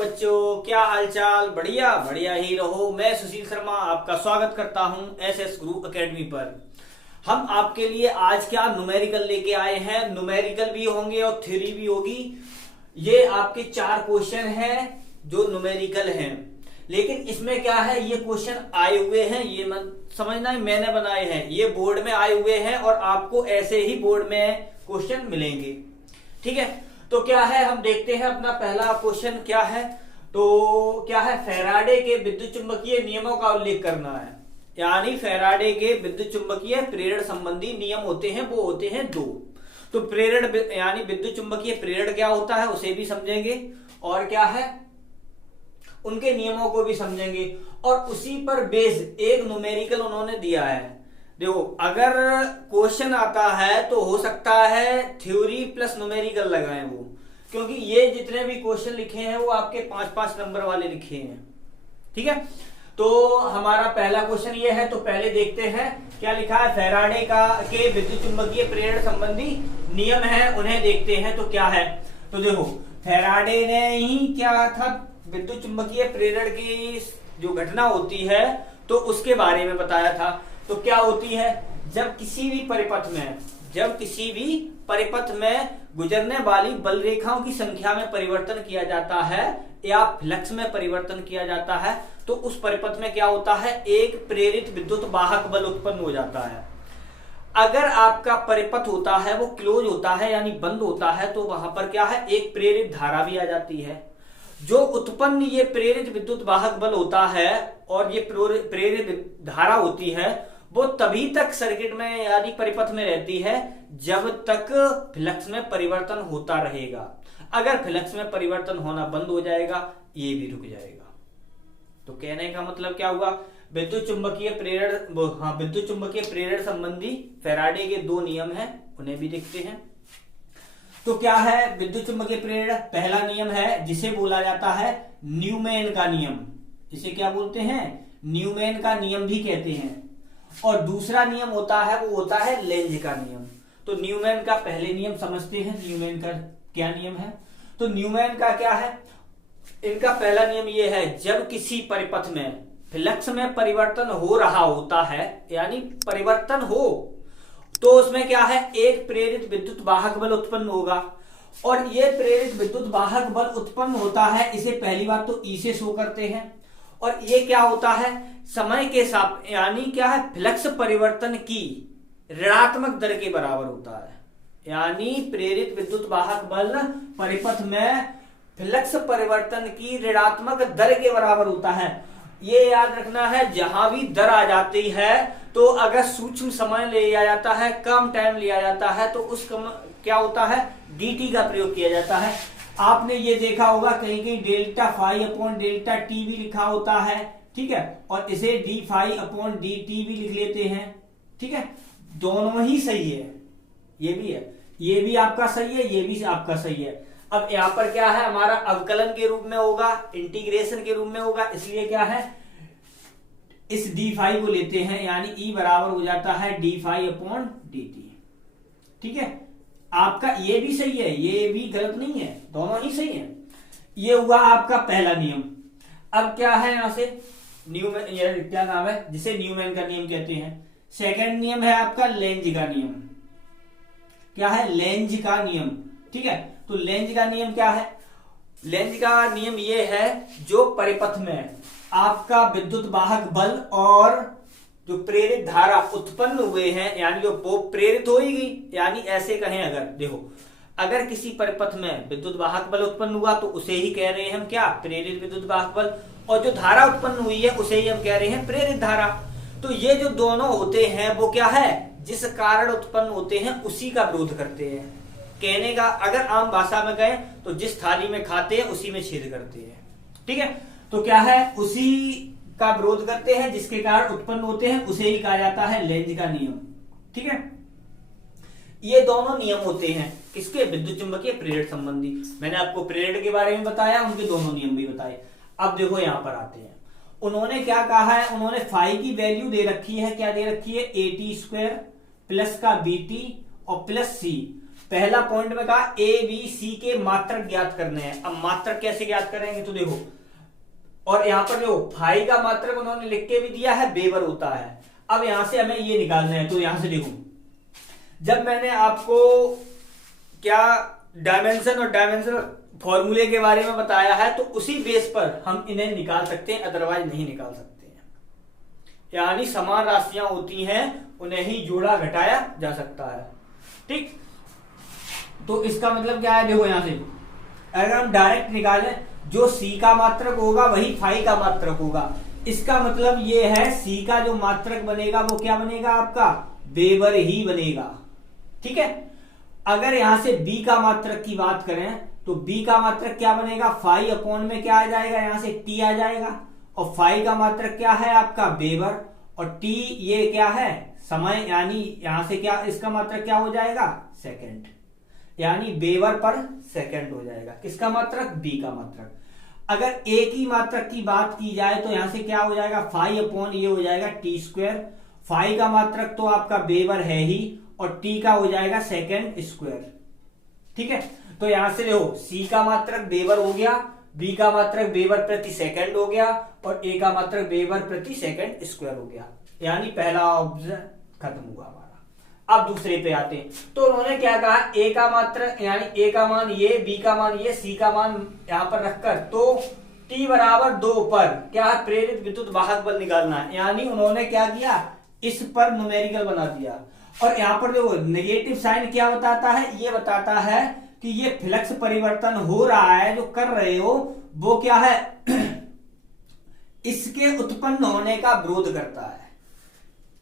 बच्चों, क्या हालचाल। बढ़िया बढ़िया ही रहो। मैं सुशील शर्मा आपका स्वागत करता हूं एसएस गुरु एकेडमी पर। हम आपके लिए आज क्या न्यूमेरिकल लेके आए हैं। न्यूमेरिकल भी होंगे और थ्योरी भी होगी। ये आपके 4 क्वेश्चन हैं जो न्यूमेरिकल हैं, लेकिन इसमें क्या है, ये क्वेश्चन आए हुए हैं, ये मत समझना है मैंने बनाए हैं, ये बोर्ड में आए हुए हैं और आपको ऐसे ही बोर्ड में क्वेश्चन मिलेंगे। ठीक है, तो क्या है, हम देखते हैं अपना पहला क्वेश्चन क्या है। तो क्या है, फैराडे के विद्युत चुंबकीय नियमों का उल्लेख करना है। यानी फैराडे के विद्युत चुंबकीय प्रेरण संबंधी नियम होते हैं, वो होते हैं 2। तो प्रेरण यानी विद्युत चुंबकीय प्रेरण क्या होता है उसे भी समझेंगे, और क्या है उनके नियमों को भी समझेंगे, और उसी पर बेस एक न्यूमेरिकल उन्होंने दिया है। देखो, अगर क्वेश्चन आता है तो हो सकता है थ्योरी प्लस न्यूमेरिकल लगाएं वो, क्योंकि ये जितने भी क्वेश्चन लिखे हैं वो आपके 5-5 नंबर वाले लिखे हैं। ठीक है, तो हमारा पहला क्वेश्चन ये है। तो पहले देखते हैं क्या लिखा है। फैराडे के विद्युत चुंबकीय प्रेरण संबंधी नियम है, उन्हें देखते हैं। तो क्या है, तो देखो फैराडे ने ही क्या था, विद्युत चुंबकीय प्रेरण की जो घटना होती है तो उसके बारे में बताया था। तो क्या होती है, जब किसी भी परिपथ में गुजरने वाली बल रेखाओं की संख्या में परिवर्तन किया जाता है या फ्लक्स में परिवर्तन किया जाता है, तो उस परिपथ में क्या होता है, एक प्रेरित विद्युत वाहक बल उत्पन्न हो जाता है। अगर आपका परिपथ होता है वो क्लोज होता है यानी बंद होता है, तो वहां पर क्या है, एक प्रेरित धारा भी आ जाती है। जो उत्पन्न ये प्रेरित विद्युत वाहक बल होता है और ये प्रेरित धारा होती है, वो तभी तक सर्किट में यानी परिपथ में रहती है जब तक फ्लक्स में परिवर्तन होता रहेगा। अगर फ्लक्स में परिवर्तन होना बंद हो जाएगा, ये भी रुक जाएगा। तो कहने का मतलब क्या हुआ, विद्युत चुंबकीय प्रेरण संबंधी फैराडे के 2 नियम हैं, उन्हें भी देखते हैं। तो क्या है विद्युत चुंबकीय प्रेरण, पहला नियम है जिसे बोला जाता है न्यूमैन का नियम। इसे क्या बोलते हैं, न्यूमैन का नियम भी कहते हैं। और दूसरा नियम होता है वो होता है लेंज का नियम। तो न्यूमैन का पहले नियम समझते हैं, न्यूमैन का क्या नियम है। तो न्यूमैन का क्या है, इनका पहला नियम ये है, जब किसी परिपथ में फ्लक्स में परिवर्तन हो रहा होता है यानी परिवर्तन हो, तो उसमें क्या है, एक प्रेरित विद्युत वाहक बल उत्पन्न होगा। और ये प्रेरित विद्युत वाहक बल उत्पन्न होता है, इसे पहली बात तो ई से शो करते हैं। और ये क्या होता है, समय के साथ यानी क्या है, फ्लक्स परिवर्तन की ऋणात्मक दर के बराबर होता है। यानी प्रेरित विद्युत वाहक बल परिपथ में फ्लक्स परिवर्तन की ऋणात्मक दर के बराबर होता है। ये याद रखना है, जहां भी दर आ जाती है तो अगर सूक्ष्म समय लिया जाता है, कम टाइम लिया जाता है, तो उस क्या होता है, dt का प्रयोग किया जाता है। आपने ये देखा होगा कहीं कहीं delta phi upon delta t भी लिखा होता है। ठीक है, और इसे d phi upon d t भी लिख लेते हैं। ठीक है, दोनों ही सही है, ये भी है, ये भी आपका सही है, ये भी आपका सही है। अब यहां पर क्या है, हमारा अवकलन के रूप में होगा, इंटीग्रेशन के रूप में होगा, इसलिए क्या है, इस डी फाई को लेते हैं, यानी ई बराबर हो जाता है d phi upon d t. ठीक है, आपका ये भी सही है, ये भी गलत नहीं है, दोनों ही सही है। ये हुआ आपका पहला नियम। अब क्या है, यहां से न्यूमैन, क्या नाम है, जिसे न्यूमैन का नियम कहते हैं। सेकंड नियम है आपका लेंज का नियम। क्या है, लेंज का नियम। ठीक है, तो लेंज का नियम क्या है, लेंज का नियम ये है, जो परिपथ में आपका विद्युत वाहक बल और जो प्रेरित धारा उत्पन्न हुए हैं, यानी जो वो प्रेरित हो ही गई, यानी ऐसे कहें, अगर देखो, अगर किसी परिपथ में विद्युत वाहक बल उत्पन्न हुआ तो उसे ही कह रहे हैं हम क्या, प्रेरित विद्युत वाहक बल, और जो धारा उत्पन्न हुई है उसे ही हम कह रहे हैं प्रेरित धारा। तो ये जो दोनों होते हैं वो क्या है, जिस कारण उत्पन्न होते हैं उसी का विरोध करते हैं। कहने का अगर आम भाषा में कहें तो जिस थाली में खाते हैं उसी में छेद करते हैं। ठीक है, तो क्या है, उसी का विरोध करते हैं, जिसके कारण उत्पन्न होते हैं, उसे ही कहा जाता है लेंज का नियम। ठीक है, ये दोनों नियम होते हैं किसके, विद्युत चुंबकीय प्रेरण संबंधी। मैंने आपको प्रेरण के बारे में बताया, उनके दोनों नियम भी बताए। अब देखो यहां पर आते हैं, उन्होंने क्या कहा है, उन्होंने फाई की वैल्यू दे रखी है, क्या दे रखी है, AT² प्लस का BT और प्लस C। पहला पॉइंट में कहा ए बी सी के मात्रक ज्ञात करने हैं। अब मात्रक कैसे ज्ञात करेंगे तो देखो, और यहां पर देखो फाई का मात्रक उन्होंने लिख के भी दिया है, वेबर होता है। अब यहां से हमें ये निकालना है, तो यहां से देखो, जब मैंने आपको क्या डायमेंशन और डायमेंशन फॉर्मूले के बारे में बताया है, तो उसी बेस पर हम इन्हें निकाल सकते हैं, अदरवाइज नहीं निकाल सकते हैं। यानी समान राशियां होती हैं, उन्हें ही जोड़ा घटाया जा सकता है। ठीक, तो इसका मतलब क्या है, देखो यहां से अगर हम डायरेक्ट निकालें, जो सी का मात्रक होगा वही फाई का मात्रक होगा। इसका मतलब ये है सी का जो मात्रक बनेगा वो क्या बनेगा, आपका वेबर ही बनेगा। ठीक है, अगर यहां से बी का मात्रक की बात करें तो बी का मात्रक क्या बनेगा, फाई अपॉन में क्या आ जाएगा, यहां से टी आ जाएगा। और फाई का मात्रक क्या है आपका, वेबर, और टी ये क्या है, समय, यानी यहां से क्या इसका मात्रक क्या हो जाएगा, सेकंड, यानी वेबर पर सेकंड हो जाएगा। किसका मात्रक, बी का मात्रक। अगर ए की मात्रक की बात की जाए तो यहां से क्या हो जाएगा, फाई अपॉन ये हो जाएगा टी स्क्वायर। फाई का मात्रक तो आपका वेबर है ही, और टी का हो जाएगा सेकंड स्क्वायर। ठीक है, तो यहां से देखो सी का मात्रक वेबर हो गया, बी का मात्रक वेबर प्रति सेकंड हो गया, और ए का मात्रक वेबर प्रति सेकंड स्क्वायर हो गया। यानी पहला ऑप्शन खत्म हुआ हमारा। अब दूसरे पे आते हैं, तो उन्होंने क्या कहा, ए का मात्रक यानी ए का मान ये, बी का मान ये, सी का मान यहां पर रखकर, तो टी बराबर 2 पर क्या प्रेरित विद्युत वाहक बल निकालना है। यानी उन्होंने क्या किया, इस पर न्यूमेरिकल बना दिया। और यहां पर देखो नेगेटिव साइन क्या बताता है, ये बताता है कि ये फ्लक्स परिवर्तन हो रहा है, जो कर रहे हो वो क्या है इसके उत्पन्न होने का विरोध करता है।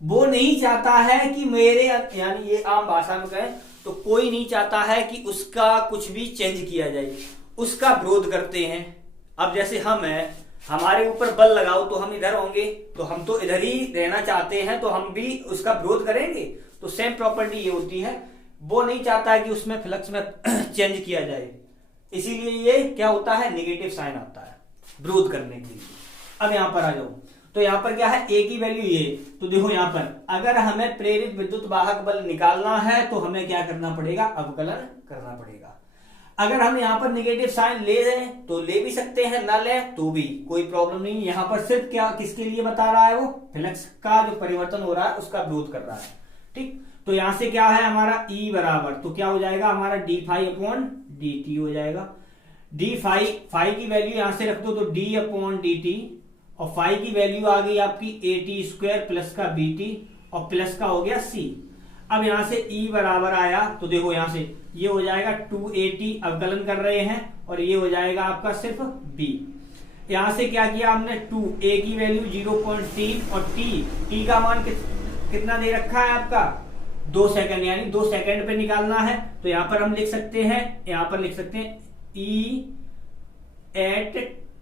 वो नहीं चाहता है कि मेरे, यानी ये आम भाषा में कहें तो कोई नहीं चाहता है कि उसका कुछ भी चेंज किया जाए, उसका विरोध करते हैं। अब जैसे हम हैं, हमारे ऊपर बल लगाओ तो हम इधर होंगे, तो हम तो इधर ही रहना चाहते हैं, तो हम भी उसका विरोध करेंगे। तो सेम प्रॉपर्टी ये होती है, वो नहीं चाहता है कि उसमें फ्लक्स में चेंज किया जाए, इसीलिए ये क्या होता है, नेगेटिव साइन आता है विरोध करने के लिए। अब यहां पर आ जाओ, तो यहां पर क्या है, ए की वैल्यू ये, तो देखो यहां पर अगर हमें प्रेरित विद्युत वाहक बल निकालना है तो हमें क्या करना पड़ेगा, अवकलन करना पड़ेगा। अगर हम यहां पर नेगेटिव साइन ले रहे हैं तो ले भी सकते हैं, ना ले तो भी कोई प्रॉब्लम नहीं। यहां पर सिर्फ क्या किसके लिए बता रहा है, वो फ्लक्स का जो परिवर्तन हो रहा है उसका विरोध कर रहा है। ठीक, तो यहां से क्या है हमारा ई बराबर, तो क्या हो जाएगा हमारा d phi upon d t हो जाएगा। डी फाई, फाई की वैल्यू यहां से रख दो तो डी अपॉन डी टी, और फाई की वैल्यू आ गई आपकी ए टी स्क्वायर प्लस का बी टी, और प्लस का हो गया सी। अब यहां से ई बराबर आया, तो देखो यहां से ये हो जाएगा 280, अवकलन कर रहे हैं, और ये हो जाएगा आपका सिर्फ बी। यहां से क्या किया हमने, 2 ए की वैल्यू 0.3, और टी का मान कितना दे रखा है आपका 2 सेकंड, यानी 2 सेकंड पे निकालना है। तो यहां पर हम लिख सकते हैं, यहां पर लिख सकते हैं ई एट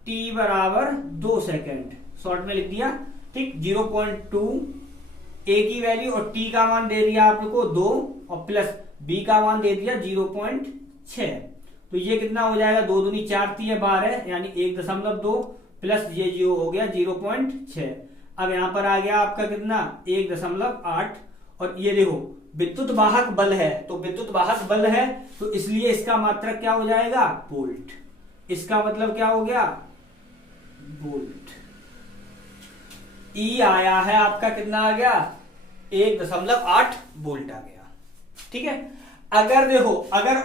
टी बराबर 2 सेकंड, शॉर्ट में लिख दिया। ठीक, 0.2 ए की वैल्यू, और टी का मान दे दिया आप लोग को 2, और प्लस बी का मान दे दिया 0.6। तो ये कितना हो जाएगा, 2 दूनी 4 3 12, यानी 1.2 प्लस ये जो हो गया 0.6। अब यहां पर आ गया आपका कितना 1.8, और ये देखो विद्युत वाहक बल है, तो विद्युत वाहक बल है तो इसलिए इसका मात्रक क्या हो जाएगा, वोल्ट। इसका मतलब क्या हो गया, वोल्ट। ई आया है आपका कितना आ गया, 1.8 वोल्ट आ गया। ठीक है, अगर देखो अगर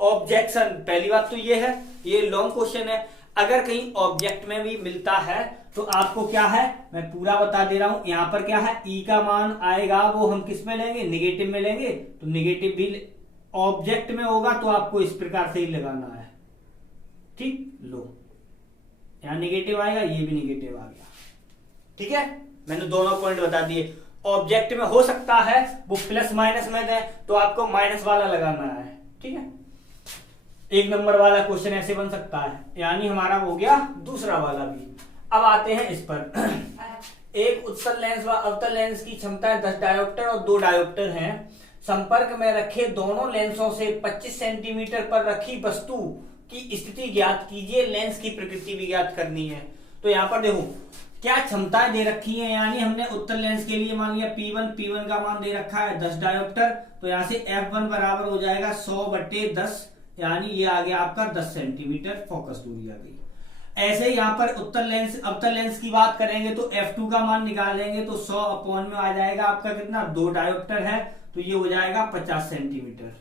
ऑब्जेक्शन, पहली बात तो ये है, ये लॉन्ग क्वेश्चन है, अगर कहीं ऑब्जेक्ट में भी मिलता है तो आपको क्या है, मैं पूरा बता दे रहा हूं। यहां पर क्या है, ई का मान आएगा वो हम किस में लेंगे, नेगेटिव में लेंगे। तो नेगेटिव भी ऑब्जेक्ट में होगा तो आपको इस प्रकार से ही लगाना है। ठीक, लो यहां नेगेटिव आएगा, ये भी नेगेटिव आ गया। ठीक है, मैंने दोनों पॉइंट बता दिए। ऑब्जेक्ट में हो सकता है वो प्लस माइनस में दे, तो आपको माइनस वाला लगाना है। ठीक है, 1 नंबर वाला क्वेश्चन ऐसे बन सकता है, यानी हमारा हो गया दूसरा वाला भी। अब आते हैं इस पर। एक उत्तल लेंस व अवतल लेंस की क्षमता 10 डायोप्टर और 2 डायोप्टर हैं। संपर्क में रखे दोनों लेंसों से 25 सेंटीमीटर पर रखी वस्तु की स्थिति ज्ञात कीजिए, लेंस की प्रकृति भी ज्ञात करनी है। तो यहां पर देखो क्या क्षमताएं दे रखी हैं, यानी हमने उत्तर लेंस के लिए मान लिया P1 का मान दे रखा है 10 डायोप्टर, तो यहाँ से F1 बराबर हो जाएगा 100/10, यानी ये आ गया आपका 10 सेंटीमीटर फोकस दूरी आ गई। ऐसे ही यहाँ पर अवतल लेंस की बात करेंगे तो F2 का मान निकालेंगे तो 100 अपॉन में आ जाएगा आपका कितना, 2 डायोप्टर है तो ये हो जाएगा 50 सेंटीमीटर।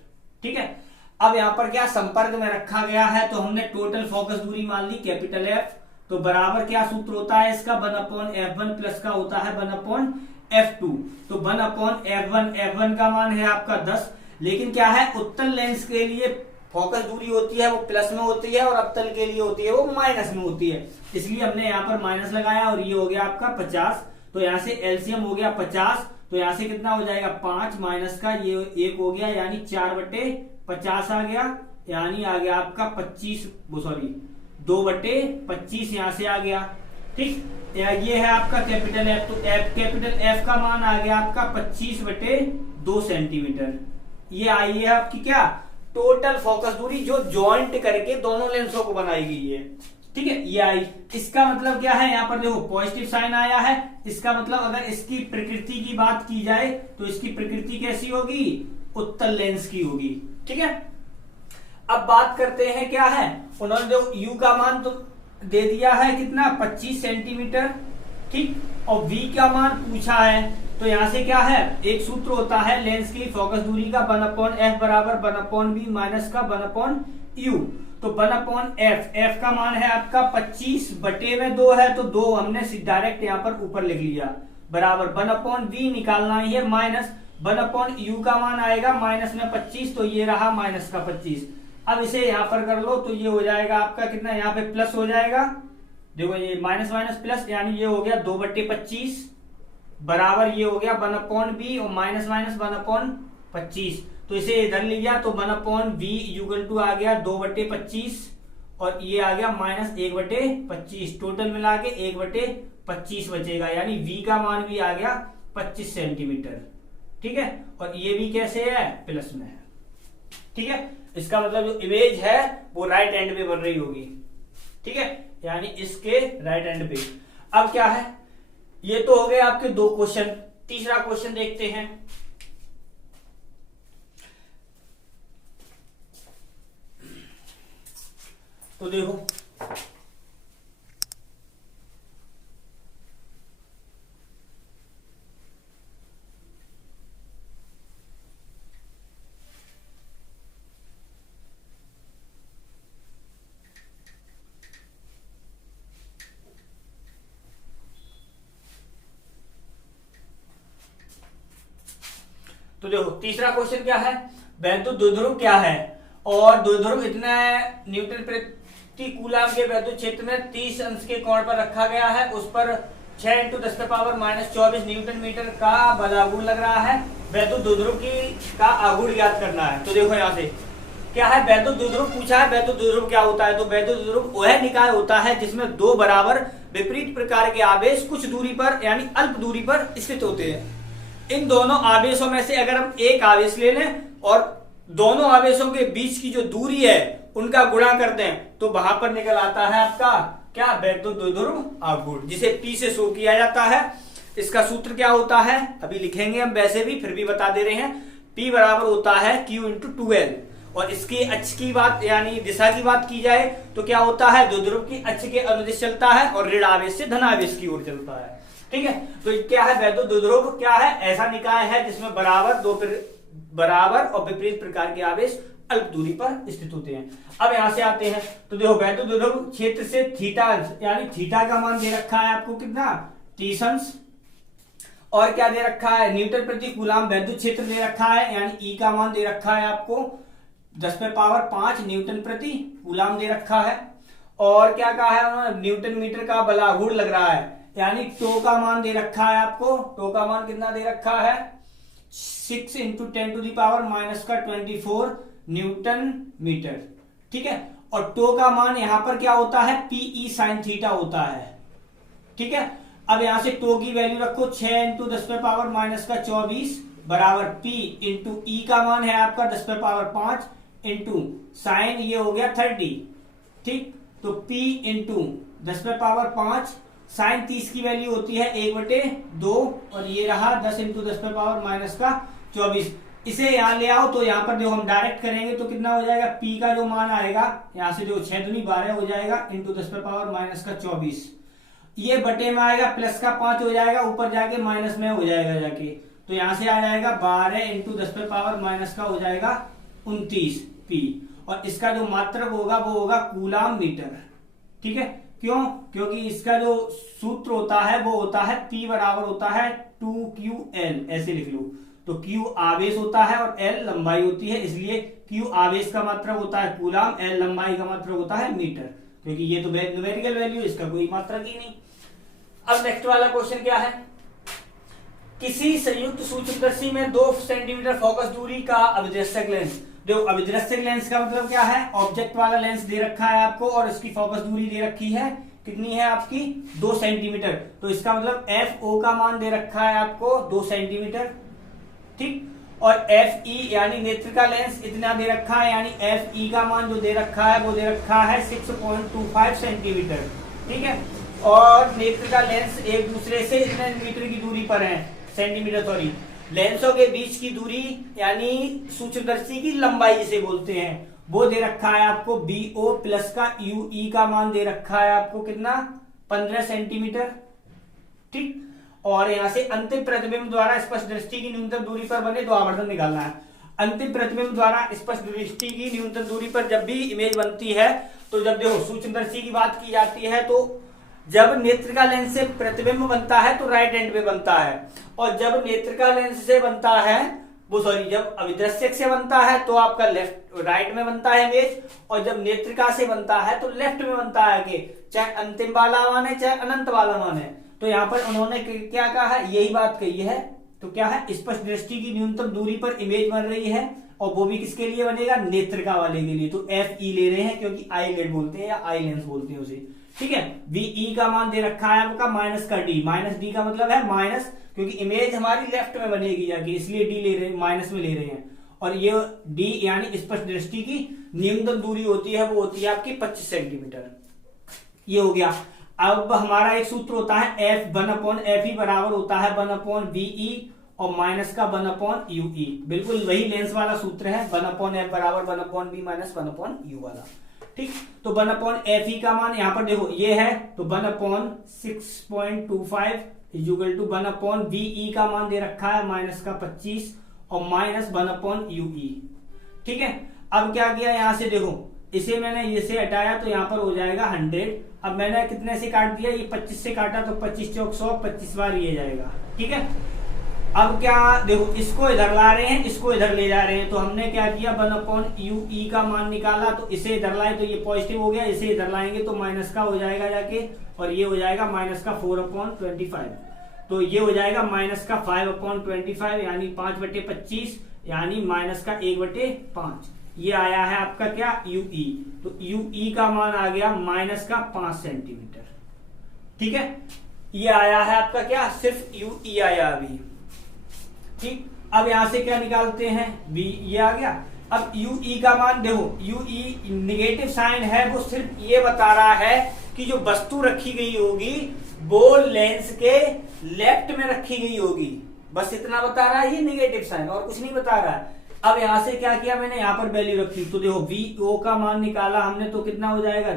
ठीक है, अब यहाँ पर क्या संपर्क में रखा गया है तो हमने टोटल फोकस दूरी मान ली कैपिटल F, तो बराबर क्या सूत्र होता है इसका 1/F1 प्लस का होता है 1/F2, तो 1/F1 का मान है आपका 10, लेकिन क्या है उत्तल लेंस के लिए फोकस दूरी होती है वो प्लस में होती है और अवतल के लिए होती है वो माइनस में होती है, इसलिए हमने यहाँ पर माइनस लगाया और ये हो गया आपका 50, तो यहाँ से एलसीएम हो गया 50, तो यहाँ से कितना हो जाएगा 5 माइनस का ये 1 हो गया, यानी 4/50 आ गया, यानी आ गया आपका 2/25 यहाँ से आ गया। ठीक, ये है आपका कैपिटल F, तो कैपिटल F का मान आ गया आपका 25/2 सेंटीमीटर। ये आई है आपकी क्या टोटल फोकस दूरी जो जॉइंट करके दोनों लेंसों को बनाई गई है। ठीक है, ये आई, इसका मतलब क्या है, यहाँ पर देखो पॉजिटिव साइन आया है, इसका मतलब अगर इसकी प्रकृति की बात की जाए तो इसकी प्रकृति कैसी होगी, उत्तल लेंस की होगी। ठीक है, अब बात करते हैं क्या है, उन्होंने जो U का मान तो दे दिया है कितना 25 सेंटीमीटर, ठीक, और V का मान पूछा है, तो यहां से क्या है एक सूत्र होता है लेंस की फोकस दूरी का 1/F बराबर 1/V माइनस का 1/U, तो 1/F का मान है आपका 25/2 है, तो 2 हमने डायरेक्ट यहाँ पर ऊपर लिख लिया, बराबर 1/V निकालना ही है माइनस 1/U का मान आएगा माइनस में 25, तो ये रहा माइनस का 25। अब इसे यहाँ पर कर लो तो ये हो जाएगा आपका कितना, यहाँ पे प्लस हो जाएगा, देखो ये माइनस माइनस प्लस, यानी ये हो गया 2/25 बराबर ये हो गया 1/V और माइनस माइनस 1/25, तो इसे इधर लिया तो 1/V इक्वल टू आ गया 2/25 और ये आ गया माइनस 1/25, टोटल मिला के 1/25 बचेगा, यानी V का मान भी आ गया 25 सेंटीमीटर। ठीक है, और ये भी कैसे है, प्लस में है। ठीक है, इसका मतलब जो इमेज है वो राइट एंड पे बन रही होगी। ठीक है, यानी इसके राइट एंड पे। अब क्या है, ये तो हो गए आपके 2 क्वेश्चन, तीसरा क्वेश्चन देखते हैं। तो देखो तीसरा क्वेश्चन क्या है, वैद्युत द्विध्रुव क्या है, और द्विध्रुव इतना न्यूटन प्रति कूलम के वैद्युत क्षेत्र में 30 अंश के कोण पर रखा गया है, उस पर 6 × 10⁻⁻24 न्यूटन मीटर का बलागुण लग रहा है, वैद्युत द्विध्रुव का आघूर्ण ज्ञात करना है। तो देखो यहाँ से क्या है, वैद्युत द्विध्रुव पूछा है, वैद्युत द्विध्रुव क्या होता है, तो वैद्युत द्विध्रुव वह निकाय होता है जिसमें 2 बराबर विपरीत प्रकार के आवेश कुछ दूरी पर यानी अल्प दूरी पर स्थित होते हैं। इन दोनों आवेशों में से अगर हम एक आवेश ले लें और दोनों आवेशों के बीच की जो दूरी है उनका गुणा कर दें तो वहां पर निकल आता है आपका क्या, वैद्युत द्विध्रुव आघूर्ण, जिसे P से शो किया जाता है। इसका सूत्र क्या होता है अभी लिखेंगे हम, वैसे भी फिर भी बता दे रहे हैं, P बराबर होता है Q × 2L, और इसकी अक्ष की बात यानी दिशा की बात की जाए तो क्या होता है, द्विध्रुव की अक्ष के अनुदिश चलता है और ऋण आवेश से धन आवेश की ओर चलता है। ठीक है, तो क्या है वैद्युत द्विध्रुव, क्या है ऐसा निकाय है जिसमें बराबर और विपरीत प्रकार के आवेश अल्प दूरी पर स्थित होते हैं। अब यहां से आते हैं तो देखो वैद्युत द्विध्रुव क्षेत्र से थीटा यानी थीटा का मान दे रखा है आपको कितना 30 अंश, और क्या दे रखा है न्यूटन प्रति कूलम वैद्युत क्षेत्र दे रखा है, यानी E का मान दे रखा है आपको 10⁵ न्यूटन प्रति कूलम दे रखा है, और क्या कहा है उन्होंने न्यूटन मीटर का बलागुण लग रहा है, यानी टो का मान दे रखा है आपको, टो का मान कितना दे रखा है 6 × 10⁻⁻24 न्यूटन मीटर। ठीक है, और टो का मान यहां पर क्या होता है PE sin थीटा होता है। ठीक है, अब यहां से टो की वैल्यू रखो 6 × 10⁻⁻24 बराबर P × E का मान है आपका 10⁵ इंटू साइन ये हो गया 30। ठीक, तो P × 10⁵ साइन 30 की वैल्यू होती है 1/2 और ये रहा 10 × 10⁻⁻24। इसे यहाँ ले आओ तो यहाँ पर देखो हम डायरेक्ट करेंगे तो कितना हो जाएगा, p का जो मान आएगा यहाँ से देखो 6 दूनी 12 हो जाएगा × 10⁻⁻24। ये बटे में आएगा प्लस का 5 हो जाएगा, ऊपर जाके माइनस में हो जाएगा जाके, तो यहाँ से आ जाएगा 12 × 10⁻⁻ का हो जाएगा 29 p, और इसका जो मात्रक होगा वो होगा कूलाम मीटर। ठीक है, क्यों? क्योंकि इसका जो सूत्र होता है वो होता है p बराबर होता है 2ql, ऐसे लिख लो। तो q आवेश होता है और l लंबाई होती है, इसलिए q आवेश का मात्रक होता है कूलाम, l लंबाई का मात्रक होता है मीटर, क्योंकि ये तो न्यूमेरिकल वैल्यू, इसका कोई मात्रक ही नहीं। अब नेक्स्ट वाला क्वेश्चन क्या है, किसी संयुक्त सूक्ष्मदर्शी में 2 सेंटीमीटर फोकस दूरी का अभिदर्शक लेंस। देखो अभिदर्शक लेंस का मतलब क्या है, ऑब्जेक्ट वाला लेंस दे रखा है आपको और इसकी फोकस दूरी दे रखी है, कितनी है आपकी 2 सेंटीमीटर। तो इसका मतलब FO का मान दे रखा है आपको 2 सेंटीमीटर, ठीक, और FE यानी नेत्र का लेंस इतना दे रखा है, यानी FE का मान जो दे रखा है वो दे रखा है 6.25 सेंटीमीटर। ठीक है, और नेत्र का लेंस एक दूसरे से इतने मीटर की दूरी पर है, सेंटीमीटर सॉरी, लेंसों के बीच की दूरी यानी सूक्ष्मदर्शी की लंबाई जिसे बोलते हैं वो दे रखा है आपको BO प्लस का UE का मान दे रखा है आपको कितना 15 सेंटीमीटर। ठीक, और यहां से अंतिम प्रतिबिंब द्वारा स्पष्ट दृष्टि की न्यूनतम दूरी पर बने 2 आवर्धन निकालना है। अंतिम प्रतिबिंब द्वारा स्पष्ट दृष्टि की न्यूनतम दूरी पर जब भी इमेज बनती है, तो जब देखो सूक्ष्मदर्शी की बात की जाती है तो जब नेत्र का लेंस से प्रतिबिंब बनता है तो राइट एंड पे बनता है, और जब नेत्र का लेंस से बनता है वो सॉरी जब अभिदर्शक से बनता है तो आपका लेफ्ट राइट में बनता है इमेज, और जब नेत्रिका से बनता है तो लेफ्ट में बनता है, कि चाहे अंतिम वाला मान है चाहे अनंत वाला मान है। तो यहाँ पर उन्होंने क्या कहा है, यही बात कही है। तो क्या है, स्पष्ट दृष्टि की न्यूनतम दूरी पर इमेज बन रही है, और वो भी किसके लिए बनेगा, नेत्रिका वाले के लिए। तो FE ले रहे हैं क्योंकि आईलेट बोलते हैं या आई लेंस बोलते हैं उसे। ठीक है, VE का मान दे रखा है आपका माइनस का D, माइनस D का मतलब है माइनस, क्योंकि इमेज हमारी लेफ्ट में बनेगी जाके, इसलिए D ले रहे हैं, माइनस में ले रहे हैं। और ये D यानी स्पष्ट दृष्टि की न्यूनतम दूरी होती है वो होती है आपकी 25 सेंटीमीटर। ये हो गया। अब हमारा एक सूत्र होता है F1/FE बराबर होता है 1/VE और माइनस का 1/UE। बिल्कुल वही लेंस वाला सूत्र है, 1/F बराबर 1/V माइनस 1/U वाला। ठीक, तो 1/FE का मान यहाँ पर देखो ये है, तो 1/6.25 इक्वल टू 1/VE का मान दे रखा है माइनस का 25 और माइनस 1/UE। ठीक है, अब क्या किया, यहाँ से देखो इसे मैंने इसे हटाया तो यहाँ पर हो जाएगा 100। अब मैंने कितने से काट दिया, ये 25 से काटा तो 25 चौक 100, 25 बार ये जाएगा। ठीक है, अब क्या देखो इसको इधर ला रहे हैं, इसको इधर ले जा रहे हैं, तो हमने क्या किया 1/UE का मान निकाला, तो इसे इधर लाए तो ये पॉजिटिव हो गया, इसे इधर लाएंगे तो माइनस का हो जाएगा जाके, और ये हो जाएगा माइनस का 4/25। तो ये हो जाएगा माइनस का 5/25 यानी 5/25 यानी माइनस का 1/5। ये आया है आपका क्या UE, तो UE का मान आ गया माइनस का 5 सेंटीमीटर। ठीक है, ये आया है आपका क्या, सिर्फ UE आया अभी। ठीक, अब यहां से क्या निकालते हैं, B, ये आ गया। अब UE का मान देखो, UE निगेटिव साइन है, वो सिर्फ ये बता रहा है कि जो वस्तु रखी गई होगी वो लेंस के लेफ्ट में रखी गई होगी, बस इतना बता रहा है ये निगेटिव साइन, और कुछ नहीं बता रहा है। अब यहां से क्या किया मैंने, यहाँ पर वैल्यू रखी, तो देखो VO का मान निकाला हमने, तो कितना हो जाएगा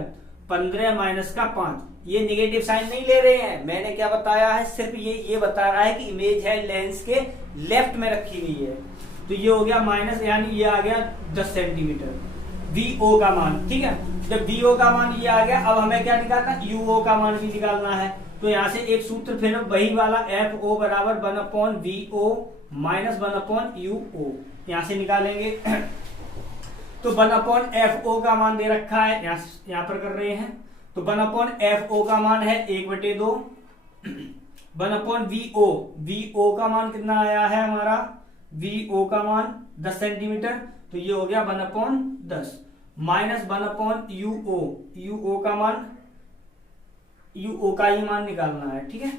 15 माइनस का 5। ये निगेटिव साइन नहीं ले रहे हैं, मैंने क्या बताया है, सिर्फ ये बता रहा है कि इमेज है लेंस के लेफ्ट में रखी हुई है। तो ये हो गया माइनस, यानी ये आ गया 10 सेंटीमीटर VO का मान। ठीक है, जब VO का मान ये आ गया, अब हमें क्या निकालना, UO का मान भी निकालना है। तो यहाँ से एक सूत्र फिर वही वाला FO बराबर 1/VO माइनस 1/UO यहाँ से निकालेंगे। तो 1/FO का मान दे रखा है, यहाँ पर कर रहे हैं, तो 1/FO का मान है 1/2। 1/VO का मान कितना आया है हमारा, VO का मान 10 सेंटीमीटर, तो ये हो गया 1/10 माइनस 1/UO का मान, UO का ही मान निकालना है। ठीक है,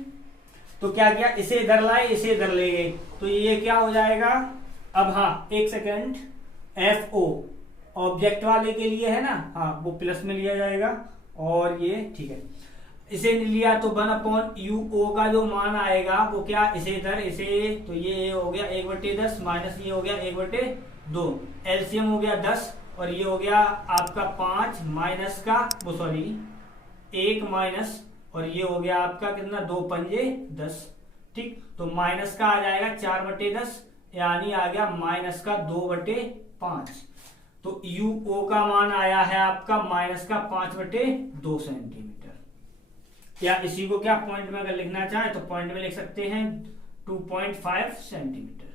तो क्या किया, इसे इधर लाए इसे इधर ले गए, तो ये क्या हो जाएगा, अब हाँ एक सेकेंड, FO ऑब्जेक्ट वाले के लिए है ना, हाँ वो प्लस में लिया जाएगा, और ये ठीक है, इसे लिया तो 1/UO का जो मान आएगा वो क्या, इसे इधर इसे, तो ये हो गया 1/10 माइनस ये हो गया 1/2, एलसीएम हो गया 10 और ये हो गया आपका 5 माइनस का वो सॉरी 1 माइनस और ये हो गया आपका कितना 2 पंजे 10। ठीक, तो माइनस का आ जाएगा 4/10 यानी आ गया माइनस का 2/5। तो UO का मान आया है आपका माइनस का 5/2 सेंटीमीटर। या इसी को क्या पॉइंट में अगर लिखना चाहे तो पॉइंट में लिख सकते हैं 2.5 सेंटीमीटर।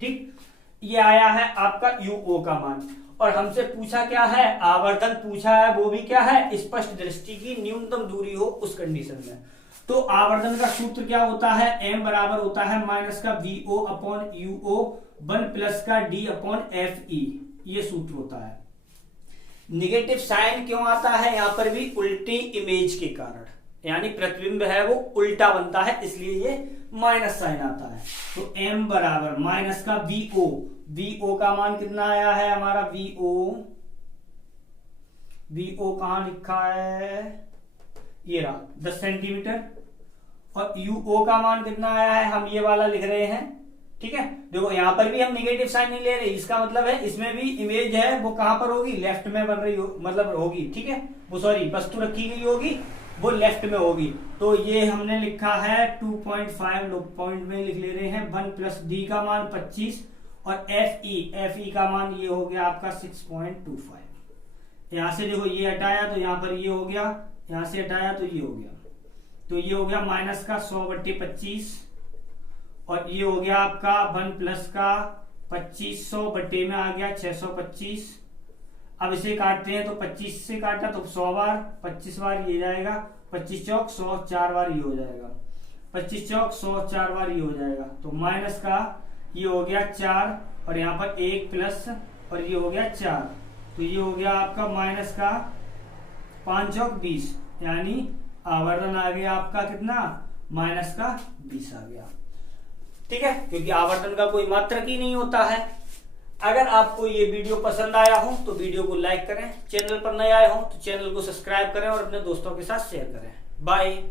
ठीक, ये आया है आपका UO का मान। और हमसे पूछा क्या है, आवर्तन पूछा है, वो भी क्या है, स्पष्ट दृष्टि की न्यूनतम दूरी हो उस कंडीशन में। तो आवर्तन का सूत्र क्या होता है, m बराबर होता है माइनस का VO/UO 1 प्लस का D/FE, ये सूत्र होता है। निगेटिव साइन क्यों आता है यहाँ पर भी, उल्टी इमेज के कारण, यानी प्रतिबिंब है वो उल्टा बनता है इसलिए ये माइनस साइन आता है। तो m बराबर माइनस का VO का मान कितना आया है हमारा, VO कहां लिखा है, ये रहा 10 सेंटीमीटर। और UO का मान कितना आया है, हम ये वाला लिख रहे हैं। ठीक है, देखो यहां पर भी हम निगेटिव साइन नहीं ले रहे, इसका मतलब है इसमें भी इमेज है वो कहां पर होगी, लेफ्ट में बन रही हो, मतलब होगी। ठीक है, वो सॉरी वस्तु रखी गई होगी वो लेफ्ट में होगी। तो ये हमने लिखा है 2.5, लोग पॉइंट में लिख ले रहे हैं। 1 प्लस D का मान 25 और FE का मान ये हो गया आपका 6.25। यहां से देखो ये हटाया तो यहां पर ये हो गया, यहां से हटाया तो ये हो गया, तो ये हो गया माइनस का 100/25 और ये हो गया आपका 1 प्लस का 2500 बटे में आ गया 625। अब इसे काटते हैं तो 25 से काटा तो 100 बार, 25 बार ये जाएगा, 25 चौक 100 4 बार ये हो जाएगा, 25 चौक 100 4 बार ये हो जाएगा। तो माइनस का ये हो गया 4 और यहाँ पर 1 प्लस और ये हो गया 4, तो ये हो गया आपका माइनस का 5 चौक 20, यानी आवर्तन आ गया आपका कितना, माइनस का 20 आ गया। ठीक है, क्योंकि आवर्तन का कोई मात्रक ही नहीं होता है। अगर आपको ये वीडियो पसंद आया हो तो वीडियो को लाइक करें, चैनल पर नए आए हो तो चैनल को सब्सक्राइब करें और अपने दोस्तों के साथ शेयर करें। बाय।